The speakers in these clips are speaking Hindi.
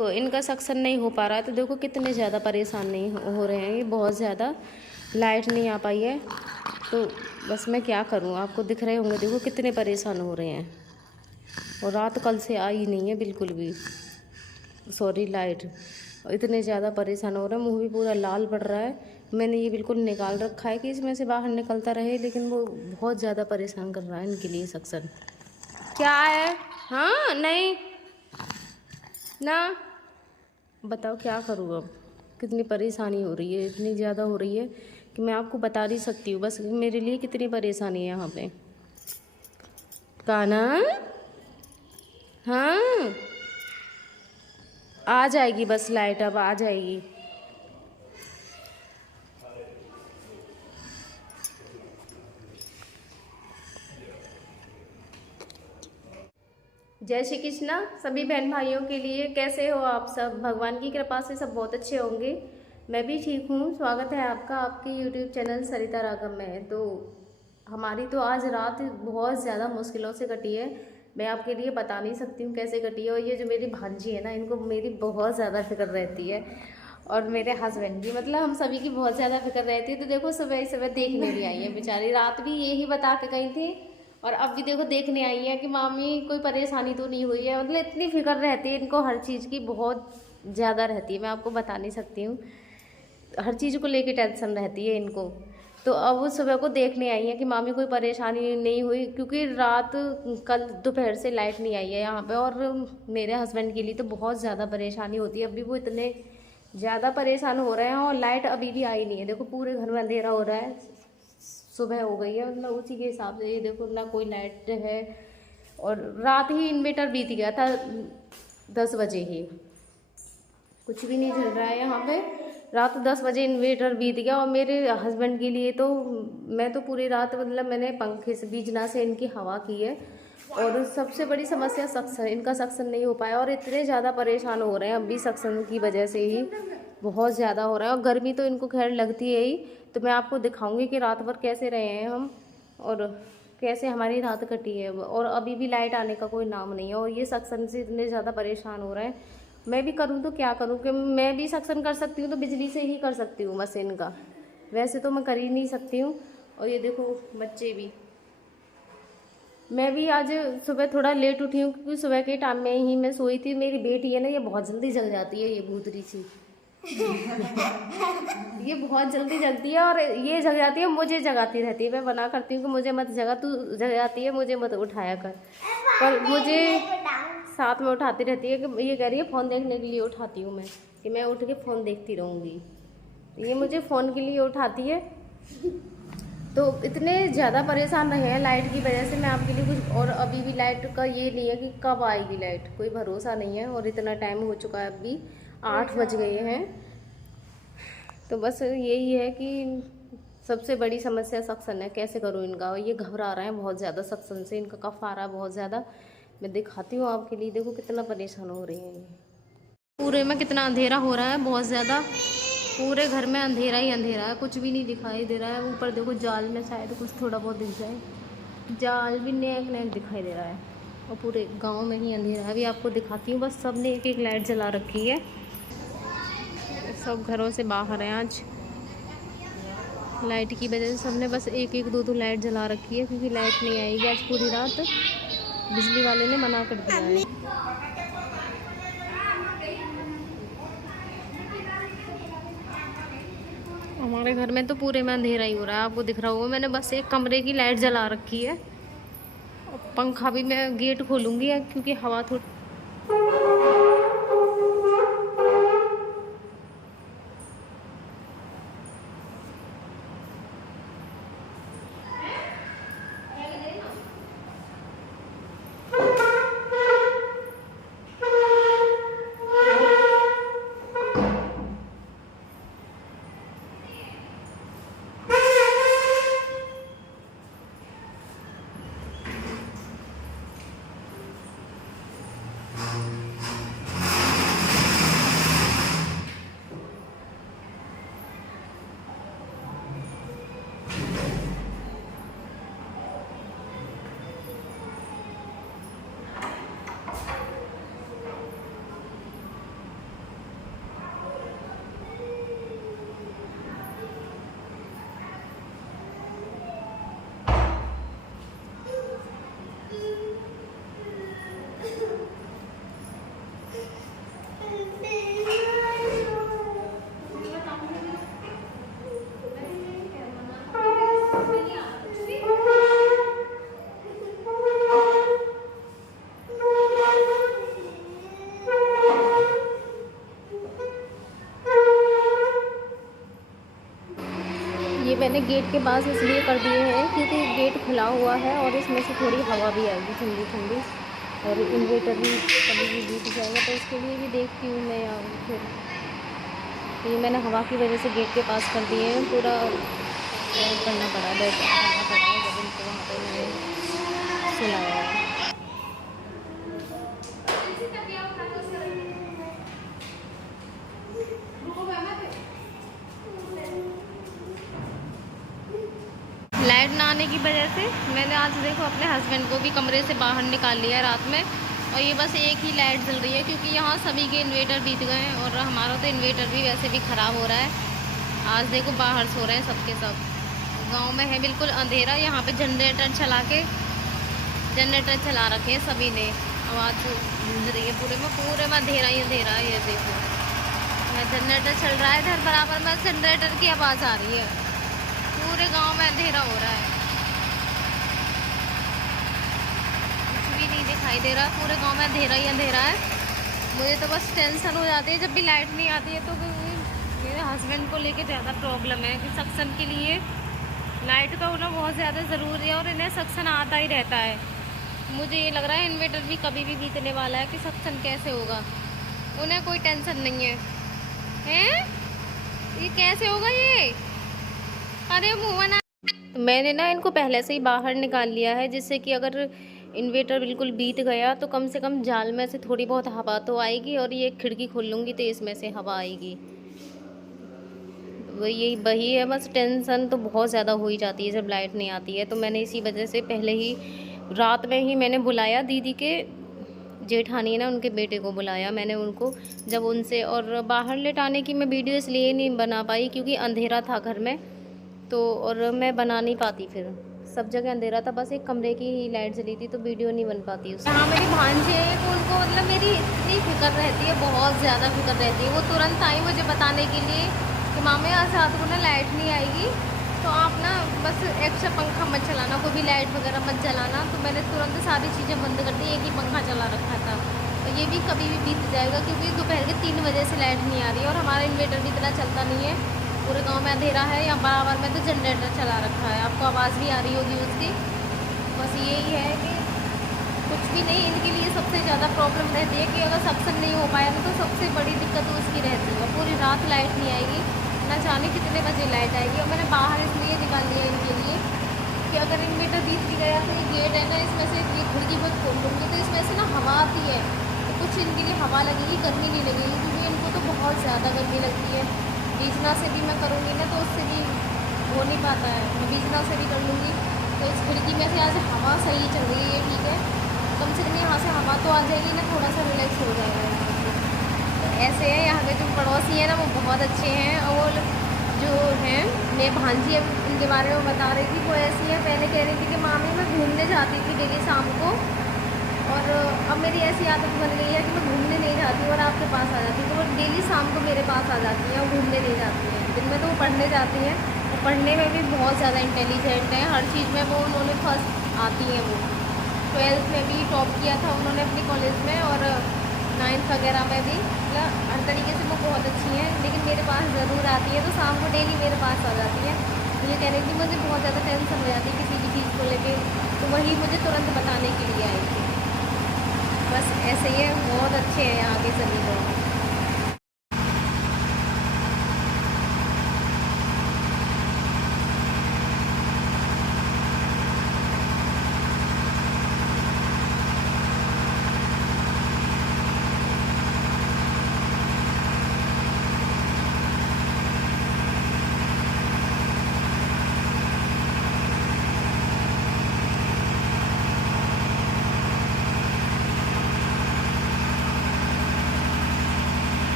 तो इनका सक्शन नहीं हो पा रहा है, तो देखो कितने ज़्यादा परेशान नहीं हो रहे हैं ये, बहुत ज़्यादा। लाइट नहीं आ पाई है, तो बस मैं क्या करूं, आपको दिख रहे होंगे, देखो कितने परेशान हो रहे हैं। और रात कल से आई नहीं है बिल्कुल भी, सॉरी लाइट। इतने ज़्यादा परेशान हो रहे हैं, मुँह भी पूरा लाल पड़ रहा है। मैंने ये बिल्कुल निकाल रखा है कि इसमें से बाहर निकलता रहे, लेकिन वो बहुत ज़्यादा परेशान कर रहा है इनके लिए सक्शन। क्या है? हाँ नहीं ना, बताओ क्या करूँ अब। कितनी परेशानी हो रही है, इतनी ज़्यादा हो रही है कि मैं आपको बता नहीं सकती हूँ। बस मेरे लिए कितनी परेशानी है यहाँ पे। काना, हाँ आ जाएगी बस लाइट, अब आ जाएगी। जय श्री कृष्णा सभी बहन भाइयों के लिए। कैसे हो आप सब? भगवान की कृपा से सब बहुत अच्छे होंगे। मैं भी ठीक हूँ। स्वागत है आपका आपके YouTube चैनल सरिता राघव में। तो हमारी तो आज रात बहुत ज़्यादा मुश्किलों से कटी है। मैं आपके लिए बता नहीं सकती हूँ कैसे कटी है। और ये जो मेरी भांजी है ना, इनको मेरी बहुत ज़्यादा फिक्र रहती है, और मेरे हस्बैंड की, मतलब हम सभी की बहुत ज़्यादा फिक्र रहती है। तो देखो सुबह ही सुबह देखने भी आई है बेचारी, रात भी यही बता के गई थी, और अब भी देखो देखने आई है कि मामी कोई परेशानी तो नहीं हुई है। मतलब इतनी फिक्र रहती है इनको, हर चीज़ की बहुत ज़्यादा रहती है, मैं आपको बता नहीं सकती हूँ। हर चीज़ को लेके टेंशन रहती है इनको। तो अब वो सुबह को देखने आई है कि मामी कोई परेशानी नहीं हुई, क्योंकि रात कल दोपहर से लाइट नहीं आई है यहाँ पे। और मेरे हस्बैंड के लिए तो बहुत ज़्यादा परेशानी होती है। अभी वो इतने ज़्यादा परेशान हो रहे हैं, और लाइट अभी भी आई नहीं है। देखो पूरे घर में अंधेरा हो रहा है, सुबह हो गई है, मतलब उसी के हिसाब से ये देखो ना कोई लाइट है। और रात ही इन्वेटर बीत गया था 10 बजे ही, कुछ भी नहीं चल रहा है यहाँ पे। रात 10 बजे इन्वेटर बीत गया। और मेरे हस्बैंड के लिए तो मैं तो पूरी रात, मतलब मैंने पंखे से बीजना से इनकी हवा की है। और सबसे बड़ी समस्या सक्शन, इनका सक्शन नहीं हो पाया, और इतने ज़्यादा परेशान हो रहे हैं अभी सक्शन की वजह से ही, बहुत ज़्यादा हो रहा है। और गर्मी तो इनको खैर लगती है ही। तो मैं आपको दिखाऊंगी कि रात भर कैसे रहे हैं हम, और कैसे हमारी रात कटी है। और अभी भी लाइट आने का कोई नाम नहीं है, और ये सक्शन से इतने ज़्यादा परेशान हो रहे हैं। मैं भी करूँ तो क्या करूँ, कि मैं भी सक्शन कर सकती हूँ तो बिजली से ही कर सकती हूँ मशीन का, वैसे तो मैं कर ही नहीं सकती हूँ। और ये देखो बच्चे भी, मैं भी आज सुबह थोड़ा लेट उठी हूँ, क्योंकि सुबह के टाइम में ही मैं सोई थी। मेरी बेटी है ना, ये बहुत जल्दी जग जाती है, ये भूतरी सी ये बहुत जल्दी जगती है, और ये जग जाती है, मुझे जगाती रहती है। मैं मना करती हूँ कि मुझे मत जगा, तू जग जाती है, मुझे मत उठाया कर, पर मुझे साथ में उठाती रहती है। कि ये कह रही है फ़ोन देखने के लिए उठाती हूँ मैं, कि मैं उठ के फ़ोन देखती रहूँगी। ये मुझे फ़ोन के लिए उठाती है। तो इतने ज़्यादा परेशान रहे हैं लाइट की वजह से। मैं आपके लिए कुछ, और अभी भी लाइट का ये नहीं है कि कब आएगी लाइट, कोई भरोसा नहीं है। और इतना टाइम हो चुका है, अभी 8 बज गए हैं। तो बस यही है कि सबसे बड़ी समस्या सक्शन है, कैसे करूँ इनका। ये घबरा रहे हैं बहुत ज़्यादा सक्शन से, इनका कफ आ रहा है बहुत ज़्यादा। मैं दिखाती हूँ आपके लिए, देखो कितना परेशान हो रही हैं ये। पूरे में कितना अंधेरा हो रहा है, बहुत ज़्यादा। पूरे घर में अंधेरा ही अंधेरा है, कुछ भी नहीं दिखाई दे रहा है। ऊपर देखो जाल में शायद कुछ थोड़ा बहुत दिख जाए, जाल भी नेक नेक दिखाई दे रहा है। और पूरे गांव में ही अंधेरा है। अभी आपको दिखाती हूँ, बस सब ने एक एक लाइट जला रखी है, सब घरों से बाहर हैं आज। लाइट की वजह से सबने बस एक एक दो दो लाइट जला रखी है, क्योंकि लाइट नहीं आएगी आज पूरी रात, बिजली वाले ने मना कर दिया है। हमारे घर में तो पूरे में अंधेरा ही हो रहा है, आपको दिख रहा होगा। मैंने बस एक कमरे की लाइट जला रखी है, और पंखा भी मैं गेट खोलूँगी क्योंकि हवा थोड़ी। मैंने गेट के पास इसलिए कर दिए हैं क्योंकि गेट खुला हुआ है और इसमें से थोड़ी हवा भी आएगी ठंडी ठंडी, और इन्वर्टर भी कभी भी बीत जाएगा, तो उसके लिए भी देखती हूँ मैं यहाँ फिर। तो ये मैंने हवा की वजह से गेट के पास कर दिए हैं, पूरा करना पड़ा, बैठ करना पड़ा है जब उनको वहाँ पर मैंने सुलाया है। लाइट ना आने की वजह से मैंने आज देखो अपने हस्बैंड को भी कमरे से बाहर निकाल लिया रात में, और ये बस एक ही लाइट जल रही है क्योंकि यहाँ सभी के इन्वर्टर बीत गए हैं और हमारा तो इन्वर्टर भी वैसे भी ख़राब हो रहा है। आज देखो बाहर सो रहे हैं सबके सब। गांव में है बिल्कुल अंधेरा, यहाँ पे जनरेटर चला रखे हैं सभी ने। आवाज़ गूंज रही है पूरे में अंधेरा ही अंधेरा है। ये देखो जनरेटर चल रहा है इधर, बराबर में जनरेटर की आवाज़ आ रही है। पूरे गांव में अंधेरा हो रहा है, कुछ भी नहीं दिखाई दे रहा, पूरे गांव में अंधेरा ही अंधेरा है। मुझे तो बस टेंशन हो जाती है जब भी लाइट नहीं आती है, तो मेरे हस्बैंड को लेके ज़्यादा प्रॉब्लम है कि सक्शन के लिए लाइट का होना बहुत ज़्यादा ज़रूरी है और इन्हें सक्शन आता ही रहता है। मुझे ये लग रहा है इन्वर्टर भी कभी भी बीतने वाला है कि सक्शन कैसे होगा, उन्हें कोई टेंशन नहीं है। हैं ये कैसे होगा ये? अरे मुँह ना, तो मैंने ना इनको पहले से ही बाहर निकाल लिया है, जिससे कि अगर इन्वर्टर बिल्कुल बीत गया तो कम से कम जाल में से थोड़ी बहुत हवा तो आएगी, और ये खिड़की खोल लूँगी तो इसमें से हवा आएगी। वही है बस, टेंशन तो बहुत ज़्यादा हो ही जाती है जब लाइट नहीं आती है। तो मैंने इसी वजह से पहले ही रात में ही मैंने बुलाया, दीदी के जेठानी है ना, उनके बेटे को बुलाया मैंने उनको, जब उनसे। और बाहर लेटाने की मैं वीडियो इसलिए नहीं बना पाई क्योंकि अंधेरा था घर में, तो और मैं बना नहीं पाती, फिर सब जगह अंधेरा था, बस एक कमरे की ही लाइट जली थी तो वीडियो नहीं बन पाती उससे। हाँ मेरी भांजी है तो उनको मतलब मेरी इतनी फिक्र रहती है, बहुत ज़्यादा फिक्र रहती है। वो तुरंत आई मुझे बताने के लिए कि मामे आज रात को ना लाइट नहीं आएगी, तो आप ना बस एक्स्ट्रा पंखा मत चलाना, कोई भी लाइट वगैरह मत जलाना। तो मैंने तुरंत सारी चीज़ें बंद कर दी, एक ही पंखा चला रखा था। तो ये भी कभी भी बीत जाएगा क्योंकि दोपहर के 3 बजे से लाइट नहीं आ रही है और हमारा इन्वर्टर भी इतना चलता नहीं है, पूरे गांव में अंधेरा है। यहाँ बराबर में तो जनरेटर चला रखा है, आपको आवाज़ भी आ रही होगी उसकी। बस यही है कि कुछ भी नहीं, इनके लिए सबसे ज़्यादा प्रॉब्लम रहती है कि अगर सक्शन नहीं हो पाया तो सबसे बड़ी दिक्कत उसकी रहती है, पूरी रात लाइट नहीं आएगी, ना जाने कितने बजे लाइट आएगी। और मैंने बाहर इसलिए निकाल दिया इनके लिए कि अगर इन्वर्टर बीत भी गया तो ये गेट है ना, इसमें से ये खिड़की पर खोल लूँगी तो इसमें से ना हवा आती है, तो कुछ इनके लिए हवा लगेगी, गर्मी नहीं लगेगी, क्योंकि इनको तो बहुत ज़्यादा गर्मी लगती है। बीजना से भी मैं करूँगी ना तो उससे भी हो नहीं पाता है, मैं बीजना से भी कर लूँगी। तो इस खिड़की में से आज हवा सही चल रही है, ये ठीक है, कम से कम यहाँ से हवा तो आ जाएगी ना, थोड़ा सा रिलैक्स हो जाएगा यहाँ पे। तो ऐसे है, यहाँ के जो पड़ोसी हैं ना वो बहुत अच्छे हैं, और जो हैं मेरी भांजी है उनके बारे में बता रही थी, वो ऐसी है, पहले कह रही थी कि मामी मैं घूमने जाती थी डेली शाम को, और अब मेरी ऐसी आदत बन गई है कि मैं घूमने नहीं जाती और आपके पास आ जाती, तो वो डेली शाम को मेरे पास आ जाती हैं और घूमने नहीं जाती हैं। दिन में तो वो पढ़ने जाती हैं, और पढ़ने में भी बहुत ज़्यादा इंटेलिजेंट हैं, हर चीज़ में वो उन्होंने फर्स्ट आती हैं। वो 12th में भी टॉप किया था उन्होंने अपनी कॉलेज में, और 9th वगैरह में भी, मतलब हर तरीके से वो बहुत अच्छी हैं। लेकिन मेरे पास ज़रूर आती है, तो शाम को डेली मेरे पास आ जाती है। ये कह रही थी मुझे बहुत ज़्यादा टेंशन हो जाती है किसी भी चीज़ को लेके, तो वही मुझे तुरंत बताने के लिए आई थी। बस ऐसे ही है, बहुत अच्छे हैं यहाँ के सभी लोग।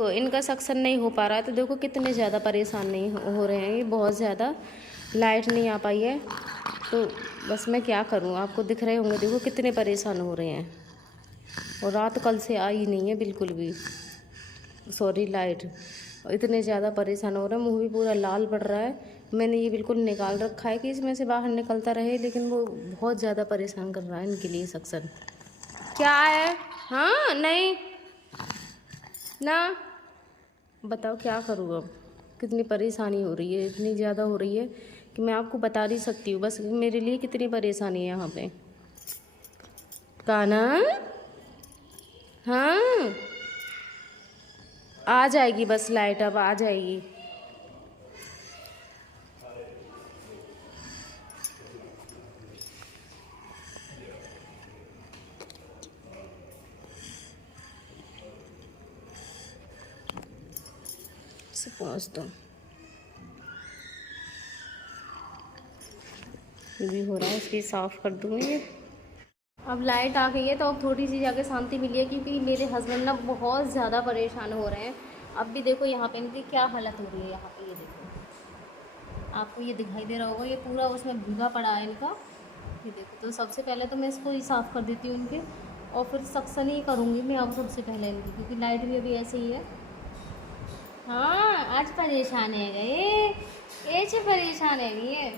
तो इनका सक्शन नहीं हो पा रहा है, तो देखो कितने ज़्यादा परेशान नहीं हो रहे हैं ये, बहुत ज़्यादा। लाइट नहीं आ पाई है तो बस मैं क्या करूं, आपको दिख रहे होंगे, देखो कितने परेशान हो रहे हैं। और रात कल से आई नहीं है बिल्कुल भी, सॉरी लाइट। इतने ज़्यादा परेशान हो रहे हैं, मुँह भी पूरा लाल पड़ रहा है। मैंने ये बिल्कुल निकाल रखा है कि इसमें से बाहर निकलता रहे, लेकिन वो बहुत ज़्यादा परेशान कर रहा है इनके लिए सक्शन। क्या है? हाँ नहीं ना, बताओ क्या करूँ अब। कितनी परेशानी हो रही है, इतनी ज़्यादा हो रही है कि मैं आपको बता नहीं सकती हूँ। बस मेरे लिए कितनी परेशानी है यहाँ पे। काना, हाँ आ जाएगी बस लाइट, अब आ जाएगी। से पहुँच दो, ये भी हो रहा है, इसकी साफ़ कर दूँगी। अब लाइट आ गई है तो अब थोड़ी सी जाके शांति मिली है, क्योंकि मेरे हस्बैंड ना बहुत ज़्यादा परेशान हो रहे हैं। अब भी देखो यहाँ पे इनकी क्या हालत हो रही है। यहाँ पे ये देखो, आपको ये दिखाई दे रहा होगा, ये पूरा उसमें भीगा पड़ा है इनका। ये देखो, तो सबसे पहले तो मैं इसको ही साफ़ कर देती हूँ इनके, और फिर सक्शन ही करूँगी मैं अब सबसे पहले इनकी, क्योंकि लाइट भी अभी ऐसे ही है। हाँ आज परेशान है गए, ऐसे परेशान है ये।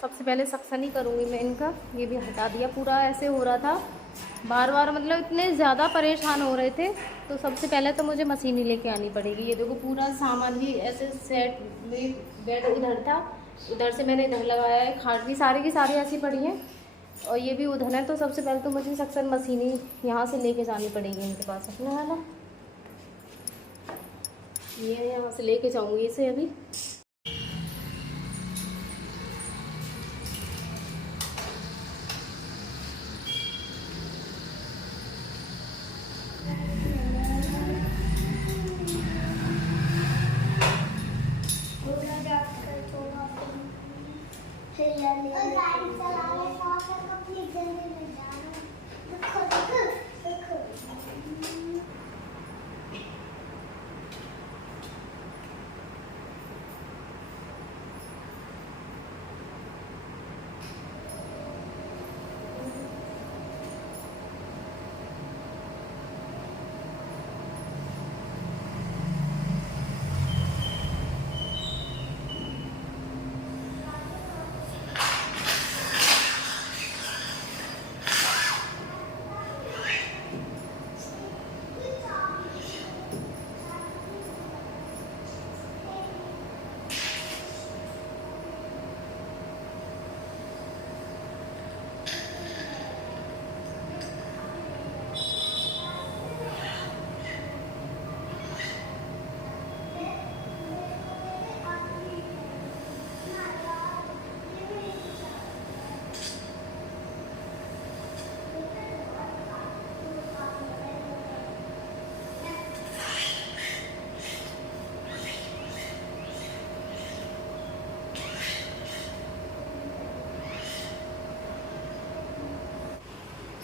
सबसे पहले सक्शन ही करूँगी मैं इनका। ये भी हटा दिया, पूरा ऐसे हो रहा था बार बार, मतलब इतने ज़्यादा परेशान हो रहे थे। तो सबसे पहले तो मुझे मशीन ही लेके आनी पड़ेगी। ये देखो पूरा सामान भी ऐसे सेट में, बेड उधर था, उधर से मैंने इधर लगाया है, खाट भी सारी की सारी ऐसी पड़ी हैं, और ये भी उधर है। तो सबसे पहले तो मुझे सक्शन मशीन ही यहाँ से लेके जानी पड़ेगी इनके पास अपने वाला। ये यहाँ से लेके जाऊँगी इसे अभी।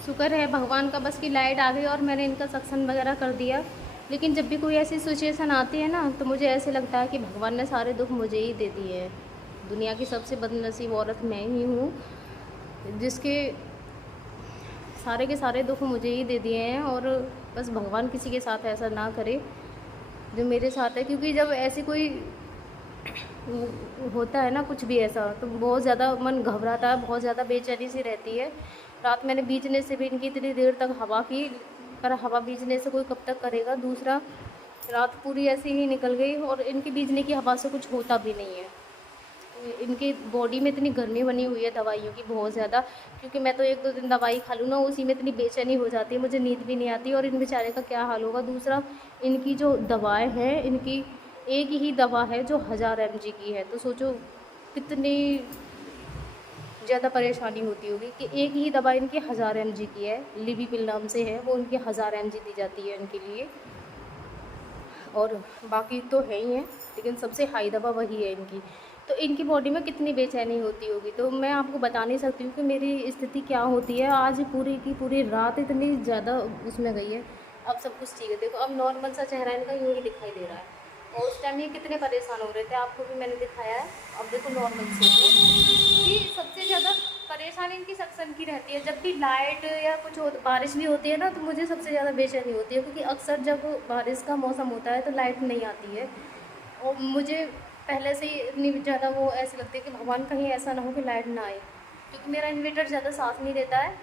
शुक्र है भगवान का बस की लाइट आ गई और मैंने इनका सक्शन वगैरह कर दिया। लेकिन जब भी कोई ऐसी सिचुएशन आती है ना, तो मुझे ऐसे लगता है कि भगवान ने सारे दुख मुझे ही दे दिए हैं। दुनिया की सबसे बदनसीब औरत मैं ही हूँ, जिसके सारे के सारे दुख मुझे ही दे दिए हैं। और बस भगवान किसी के साथ ऐसा ना करे जो मेरे साथ है, क्योंकि जब ऐसी कोई होता है ना कुछ भी ऐसा, तो बहुत ज़्यादा मन घबराता है, बहुत ज़्यादा बेचैनी सी रहती है। रात मैंने बीजने से भी इनकी इतनी देर तक हवा की, पर हवा बीजने से कोई कब तक करेगा। दूसरा, रात पूरी ऐसी ही निकल गई और इनकी बीजने की हवा से कुछ होता भी नहीं है। इनकी बॉडी में इतनी गर्मी बनी हुई है दवाइयों की बहुत ज़्यादा, क्योंकि मैं तो 1-2 दिन दवाई खा लूँ ना, उसी में इतनी बेचैनी हो जाती है, मुझे नींद भी नहीं आती। और इन बेचारे का क्या हाल होगा। दूसरा, इनकी जो दवाएँ हैं, इनकी एक ही दवा है जो 1000 mg की है। तो सोचो कितनी ज़्यादा परेशानी होती होगी कि एक ही दवा इनकी 1000 mg की है, लिविपिल नाम से है, वो इनकी 1000 mg दी जाती है इनके लिए। और बाकी तो है ही हैं, लेकिन सबसे हाई दवा वही है इनकी। तो इनकी बॉडी में कितनी बेचैनी होती होगी, तो मैं आपको बता नहीं सकती हूँ कि मेरी स्थिति क्या होती है। आज पूरी की पूरी रात इतनी ज़्यादा उसमें गई है। अब सब कुछ ठीक है, देखो अब नॉर्मल सा चेहरा इनका यूँ ही दिखाई दे रहा है। और उस टाइम ये कितने परेशान हो रहे थे, आपको भी मैंने दिखाया है। अब देखो नॉर्मल से ये सबसे ज़्यादा परेशानी इनकी सक्सन की रहती है। जब भी लाइट या कुछ हो, बारिश भी होती है ना, तो मुझे सबसे ज़्यादा बेचैनी होती है, क्योंकि अक्सर जब बारिश का मौसम होता है तो लाइट नहीं आती है। और मुझे पहले से ही इतनी ज़्यादा वो ऐसे लगती है कि भगवान कहीं ऐसा ना हो कि लाइट ना आए, क्योंकि मेरा इन्वर्टर ज़्यादा साथ नहीं देता है।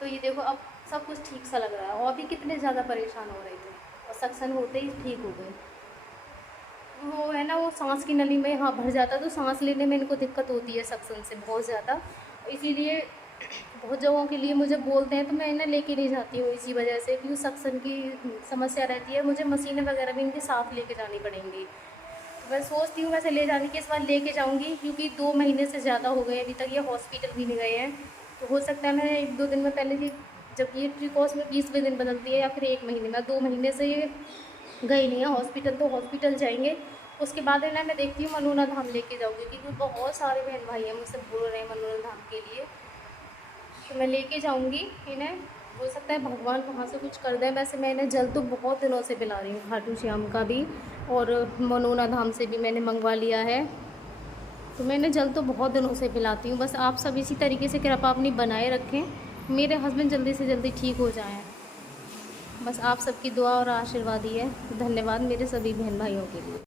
तो ये देखो अब सब कुछ ठीक सा लग रहा है, और अभी कितने ज़्यादा परेशान हो रहे थे और सक्सन होते ही ठीक हो गए। वो है ना, वो सांस की नली में हाँ भर जाता है, तो सांस लेने में इनको दिक्कत होती है सक्सन से बहुत ज़्यादा। इसीलिए बहुत जगहों के लिए मुझे बोलते हैं, तो मैं इन्हें लेके नहीं जाती हूँ इसी वजह से, क्योंकि सक्सन की समस्या रहती है। मुझे मशीनें वगैरह भी इनके साथ लेके जानी पड़ेंगी। तो मैं सोचती हूँ वैसे ले जाने की, इस बार लेके जाऊँगी, क्योंकि 2 महीने से ज़्यादा हो गए अभी तक ये हॉस्पिटल भी नहीं गए हैं। तो हो सकता है मैं 1-2 दिन में पहले ही, जब ये ट्रिकोस में 20वें दिन बदलती है, या फिर 1 महीने में, 2 महीने से ये गई नहीं है हॉस्पिटल, तो हॉस्पिटल जाएंगे। उसके बाद है ना, मैं देखती हूँ मनोना धाम लेके जाऊँगी, क्योंकि बहुत सारे बहन भाई हैं मुझसे बोल रहे हैं मनोना धाम के लिए, तो मैं लेके जाऊँगी इन्हें। हो सकता है भगवान वहाँ से कुछ कर दें। वैसे मैं इन्हें जल तो बहुत दिनों से पिला रही हूँ, खाटू श्याम का भी, और मनोना धाम से भी मैंने मंगवा लिया है। तो मैं इन्हें जल तो बहुत दिनों से पिलाती हूँ। बस आप सब इसी तरीके से कृपा अपनी बनाए रखें, मेरे हस्बैंड जल्दी से जल्दी ठीक हो जाएँ। बस आप सबकी दुआ और आशीर्वाद ही है। धन्यवाद मेरे सभी बहन भाइयों के लिए।